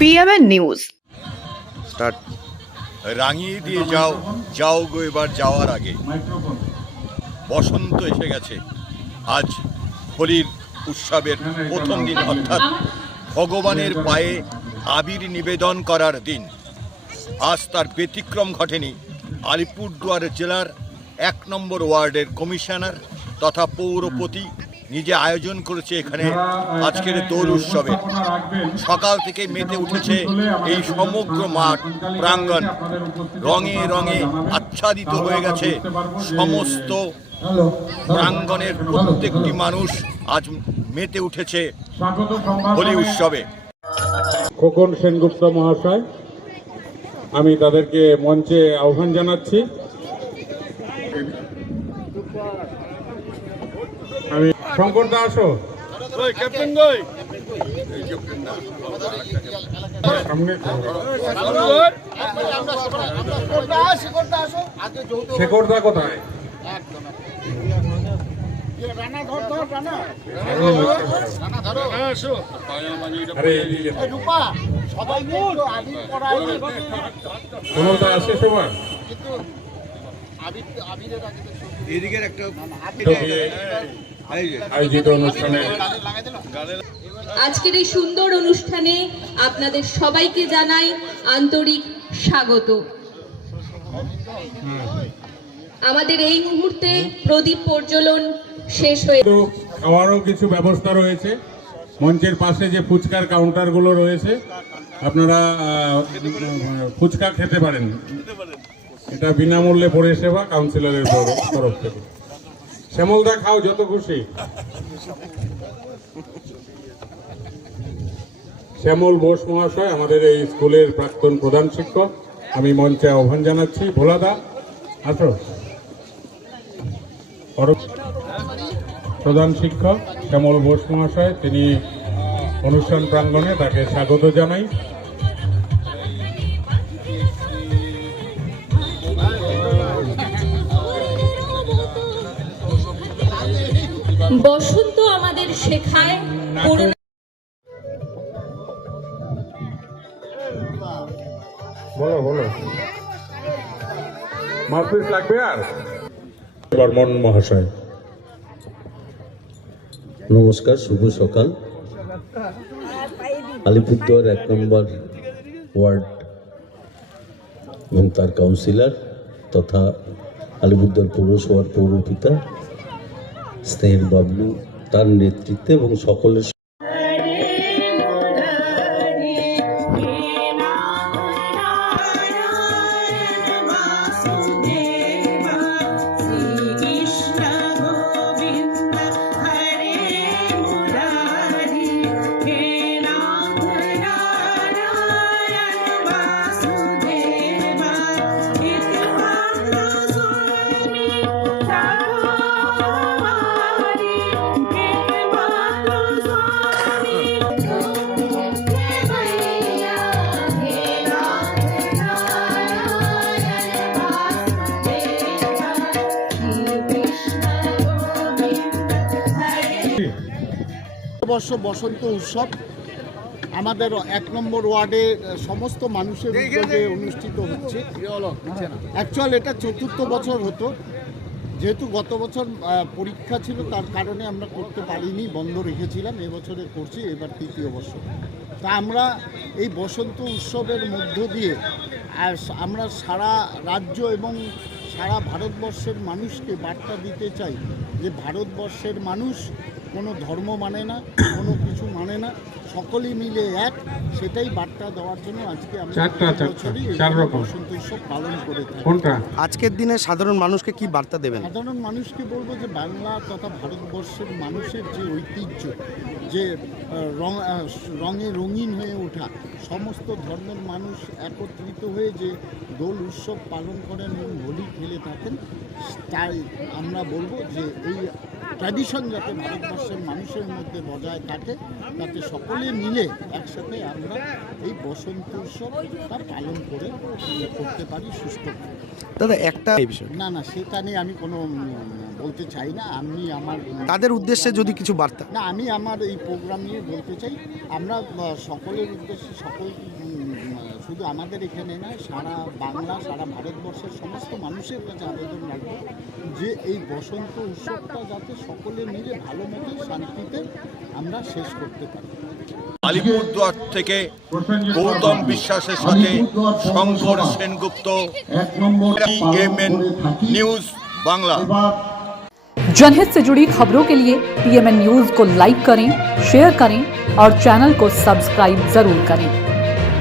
PMN news start. রাঙিয়ে দিয়ে যাও যাও গো এবার যাওয়ার আগে। বসন্ত এসে গেছে। আজ হোলির উৎসবের প্রথম দিন, অর্থাৎ ভগবানের পায়ে আবির নিবেদন করার দিন। আজ তার ব্যতিক্রম ঘটেনি। আলিপুরদুয়ার জেলার 1 নম্বর ওয়ার্ডের কমিশনার তথা পৌরপতি নিজে আয়োজন করেছে এখানে আজকের দোল উৎসবে। সকাল থেকে মেতে উঠেছে এই সমগ্র মাঠ প্রাঙ্গণ, রঙে রঙে আচ্ছাদিত হয়ে গেছে। সমস্ত প্রাঙ্গণের প্রত্যেকটি মানুষ আজ মেতে উঠেছে হোলি উৎসবে। খোকন সেনগুপ্ত মহাশয়, আমি তাদেরকে মঞ্চে আহ্বান জানাচ্ছি। আমি শঙ্কর দা, আসো সামনে। শেখর দা কোথায়? কোনটা আছে সবার? আয়োজিত অনুষ্ঠানে আজকের এই সুন্দর অনুষ্ঠানে আপনাদের সবাইকে জানাই আন্তরিক স্বাগত। আমাদের এই মুহূর্তে প্রদীপ প্রজ্বলন শেষ হয়ে খাওয়ারও কিছু ব্যবস্থা রয়েছে। মঞ্চের পাশে যে ফুচকার কাউন্টারগুলো রয়েছে, আপনারা ফুচকা খেতে পারেন। এটা বিনামূল্যে পরিষেবা কাউন্সিলরের তরফ থেকে। শ্যামলদা, খাও যত খুশি। শ্যামল বোস মহাশয় আমাদের এই স্কুলের প্রাক্তন প্রধান শিক্ষক, আমি মঞ্চে আহ্বান জানাচ্ছি। ভোলাদা, আসো। প্রধান শিক্ষক শ্যামল বোস মহাশয়, তিনি অনুষ্ঠান প্রাঙ্গণে, তাকে স্বাগত জানাই। বসন্ত আমাদের শেখায় বলো বলো, মার্কপিস লাগবে। আর বর্মন মহাশয়, নমস্কার, শুভ সকাল। আলিপুরদুয়ার 1 নম্বর ওয়ার্ড এবং তার কাউন্সিলর তথা আলিপুরদুয়ার পৌরসভার পৌরপিতা স্নেহের বাবলু, তার নেতৃত্বে এবং সকলের বসন্ত উৎসব আমাদের 1 নম্বর ওয়ার্ডে সমস্ত মানুষের উদ্যোগে অনুষ্ঠিত হচ্ছে। অ্যাকচুয়াল এটা 4র্থ বছর হতো, যেহেতু গত বছর পরীক্ষা ছিল তার কারণে আমরা করতে পারিনি, বন্ধ রেখেছিলাম। এবছরে করছি, এবার 3য় বছর। তা আমরা এই বসন্ত উৎসবের মধ্য দিয়ে আমরা সারা রাজ্য এবং সারা ভারতবর্ষের মানুষকে বার্তা দিতে চাই যে ভারতবর্ষের মানুষ কোনো ধর্ম মানে না, কোনো কিছু মানে না, সকলেই মিলে এক। সেটাই বার্তা দেওয়ার জন্য আজকে আমরা বসন্ত উৎসব পালন করে থাকি। আজকের দিনে সাধারণ মানুষকে কি বার্তা দেবেন? সাধারণ মানুষকে বলবো যে বাংলা তথা ভারতবর্ষের মানুষের যে ঐতিহ্য, যে রঙে রঙিন হয়ে ওঠা, সমস্ত ধর্মের মানুষ একত্রিত হয়ে যে দোল উৎসব পালন করেন এবং হোলি খেলে থাকেন, তাই আমরা বলবো যে এই ট্র্যাডিশন যাতে ভারতবর্ষের মানুষের মধ্যে বজায় থাকে, তাতে সকলে মিলে একসাথে আমরা এই বসন্ত উৎসবটা পালন করতে পারি সুস্থ। দাদা, একটা বিষয় না সেটা নিয়ে আমি কোনো বলতে চাই না। আমি আমার তাদের উদ্দেশ্যে যদি কিছু বার্তা। না, আমি আমার এই প্রোগ্রাম নিয়ে বলতে চাই, আমরা সকলের উদ্দেশ্যে শুধু আমাদের এখানে না, সারা বাংলা, সারা ভারতবর্ষের সমস্ত মানুষের কাছে আবেদন রাখবো যে এই বসন্ত উৎসবটা যাতে সকলে মিলে ভালো মতো শান্তিতে আমরা শেষ করতে পারি। আলিপুরদুয়ার থেকে গৌতম বিশ্বাসের সাথে শঙ্কর সেনগুপ্ত, PMN নিউজ বাংলা। जनहित से जुड़ी खबरों के लिए PMN न्यूज को लाइक करें, शेयर करें और चैनल को सब्सक्राइब जरूर करें।